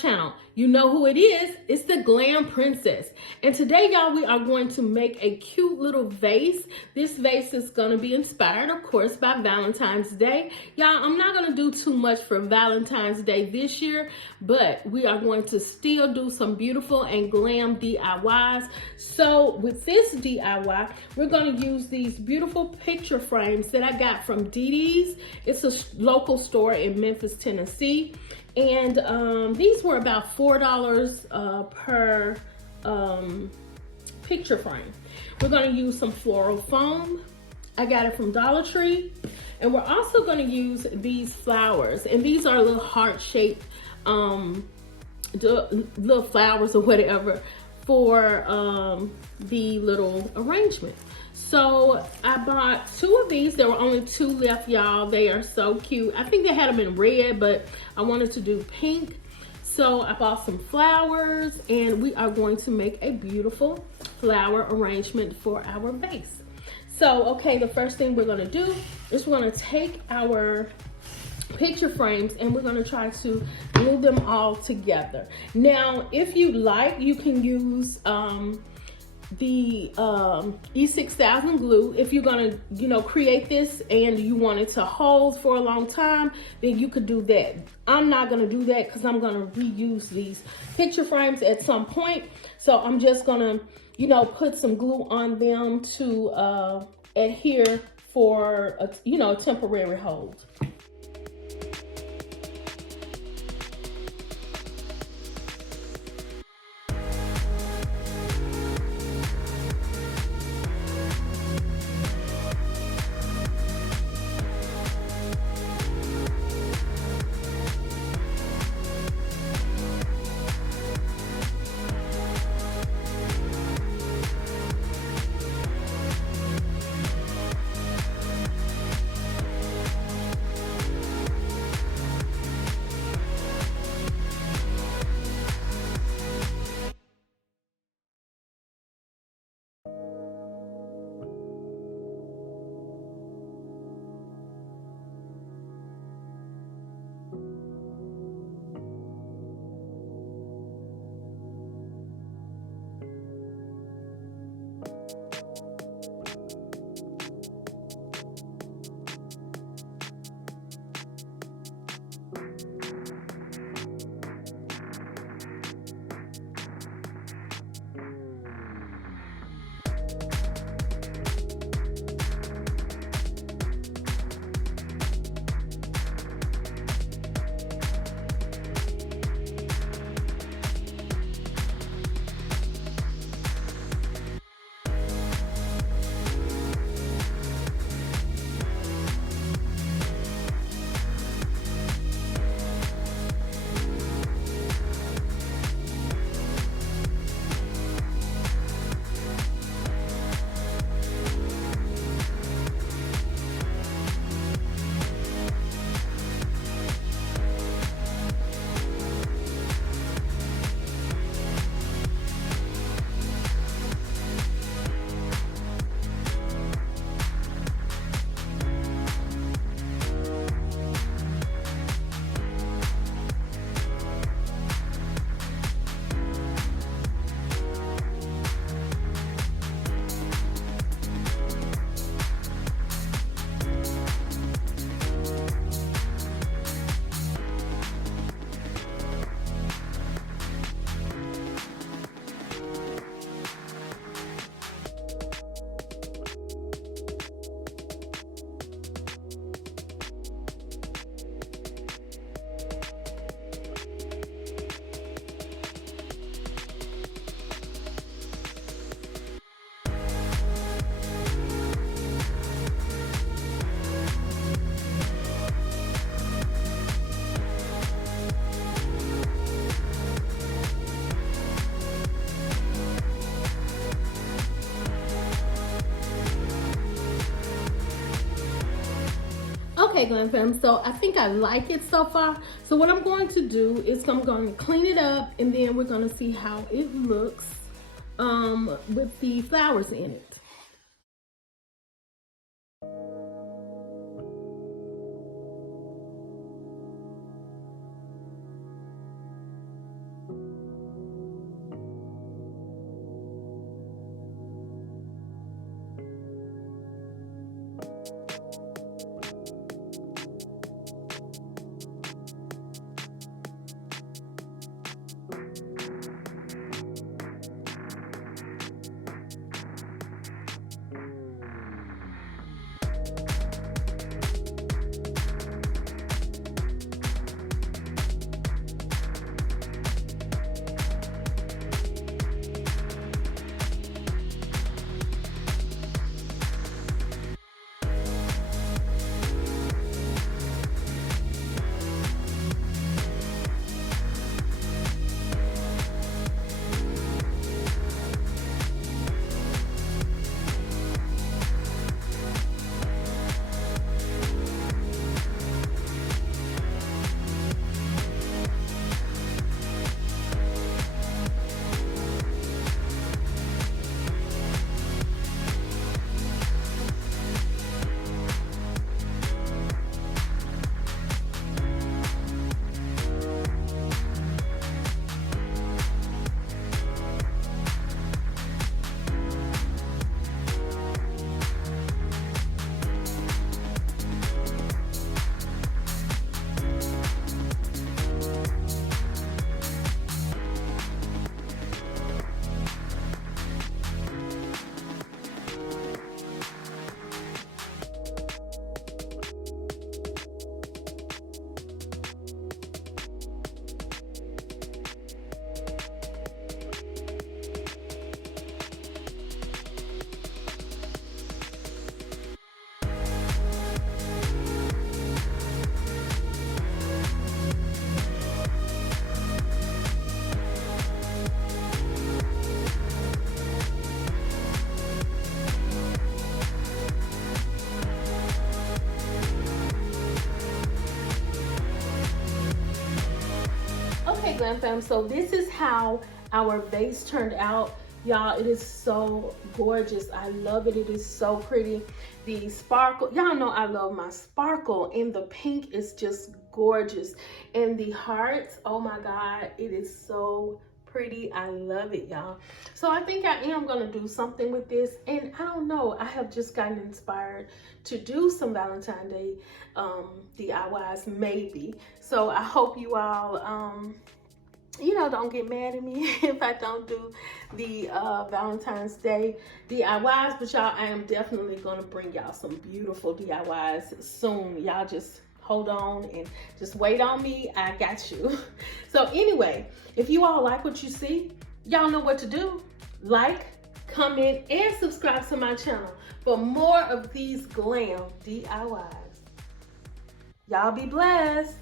channel. You know who it is. It's the Glam Princess. And today, y'all, we are going to make a cute little vase. This vase is going to be inspired, of course, by Valentine's Day. Y'all, I'm not going to do too much for Valentine's Day this year, but we are going to still do some beautiful and glam DIYs. So with this DIY, we're going to use these beautiful picture frames that I got from Didi's. It's a local store in Memphis, Tennessee. And these were about $4 per picture frame. We're going to use some floral foam. I got it from Dollar Tree. And we're also going to use these flowers. And these are little heart-shaped little flowers or whatever for the little arrangement. So I bought 2 of these. There were only 2 left, y'all. They are so cute. I think they had them in red, but I wanted to do pink. So I bought some flowers, and we are going to make a beautiful flower arrangement for our vase. So, okay, the first thing we're gonna do is we're gonna take our picture frames and we're going to try to glue them all together. Now, if you like, you can use the E6000 glue. If you're going to, create this and you want it to hold for a long time, then you could do that. I'm not going to do that because I'm going to reuse these picture frames at some point. So I'm just going to, put some glue on them to adhere for a temporary hold. Okay, Glam fam, so I think I like it so far. So what I'm going to do is I'm going to clean it up, and then we're going to see how it looks with the flowers in it. Glam Fam. So this is how our vase turned out. Y'all, it is so gorgeous. I love it. It is so pretty. The sparkle, y'all know I love my sparkle, and the pink is just gorgeous. And the hearts, oh my God, it is so pretty. I love it, y'all. So I think I am gonna do something with this, and I don't know, I have just gotten inspired to do some Valentine's Day DIYs maybe. So I hope you all you know, don't get mad at me if I don't do the Valentine's Day DIYs, but y'all, I am definitely gonna bring y'all some beautiful DIYs soon. Y'all just hold on and just wait on me. I got you. So anyway, if you all like what you see, y'all know what to do. Like, comment, and subscribe to my channel for more of these glam DIYs. Y'all be blessed.